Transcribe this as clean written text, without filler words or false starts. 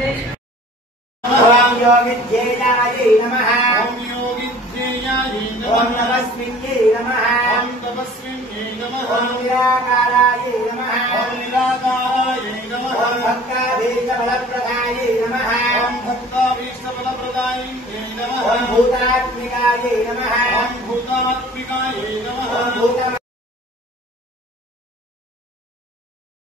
ओम योगिज्ञेयायै नमः। ओम योगिज्ञेयायै नमः। ओम तपस्विन्यै नमः। ओम तपस्विन्यै नमः। ओम निराकारायै नमः। ओम निराकारायै नमः। ओम भक्ताभीष्टफलप्रदायै नमः। ओम भक्ताभीष्टफलप्रदायै नमः। ओम भूतात्मिकायै नमः। ओम भूतात्मिकायै नमः। ओम भूतम